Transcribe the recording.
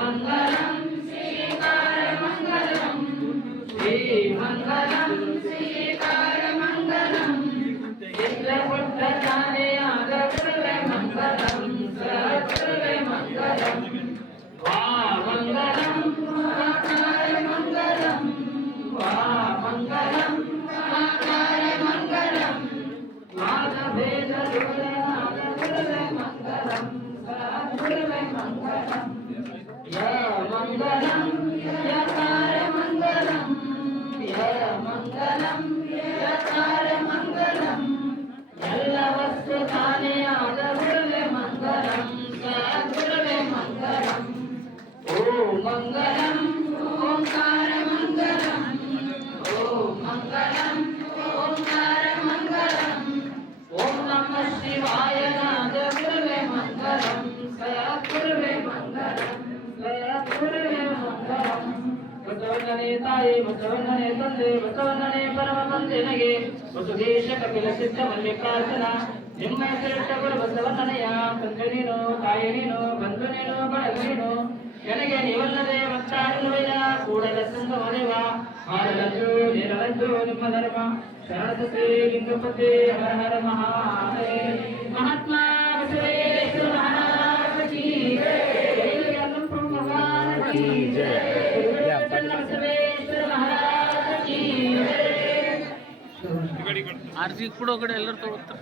मंगलम सद्गुरुवे मंगलम या मंगलम यकार मंगलम या मंगलम यकार मंगलम ಎಲ್ಲ ವಸ್ತು ತಾನೇ ಆದ ಗುರುವೆ ಮಂಗಲಂ ಸದ್ಗುರುವೆ ಮಂಗಲಂ ಓಂ ಮಂಗಲಂ ಓಂಕಾರ ಮಂಗಲಂ ಓಂ ಮಂಗಲಂ ಓಂಕಾರ ಮಂಗಲಂ ಓಂ ನಮಃ ಶಿವಾಯ ನಾದ ಗುರುವೆ ಮಂಗಲಂ ಸದ್ಗುರುವೆ ಮಂಗಲಂ ಸದ್ಗುರುವೆ ಮಂಗಲಂ ಬಸವಣ್ಣನೇ ತಾಯಿ ಬಸವಣ್ಣನೇ ತಂದೆ ಬಸವಣ್ಣನೇ ಪರಮ ತಂದೆನಿಗೆ ವಸುದೇಶ ಕಪಿಲ ಸಿದ್ಧ ಮಲ್ಲಿಕಾರ್ಜುನ ನಿಮ್ಮ ಹೆಸರಿಟ್ಟವರು ಬಸವಣ್ಣನೆಯ ತಂದೆ ನೀನು ತಾಯಿ ನೀನು ಬಂಧು ನೀನು ಬಳಗ ನೀನು ನನಗೆ ನೀವಲ್ಲದೆ ಮತ್ತಾರಿಲ್ಲವಯ್ಯ ಕೂಡಲ ಸಂಗಮದೇವ ಹಾಡಲಂದು ನೀರಲಂದು ನಿಮ್ಮ ಧರ್ಮ ಶರಣಸತಿ ಲಿಂಗಪತಿ ಹರ ಹರ ಮಹಾದೇವ ಮಹಾತ್ಮ ಬಸವೇಶ್ವರ ಮಹಾರಾಜ ಕೀ ಜೈ ಅನ್ನಪೂರ್ಣ ಭಗವಾನ್ ಕೀ ಜೈ ಬಸವೇಶ್ವರ ಮಹಾರಾಜ ಕೀ ಜೈ ಆರ್ಜಿ ಕೂಡ ಕಡೆ ಎಲ್ಲರೂ ತಗೋತಾರೆ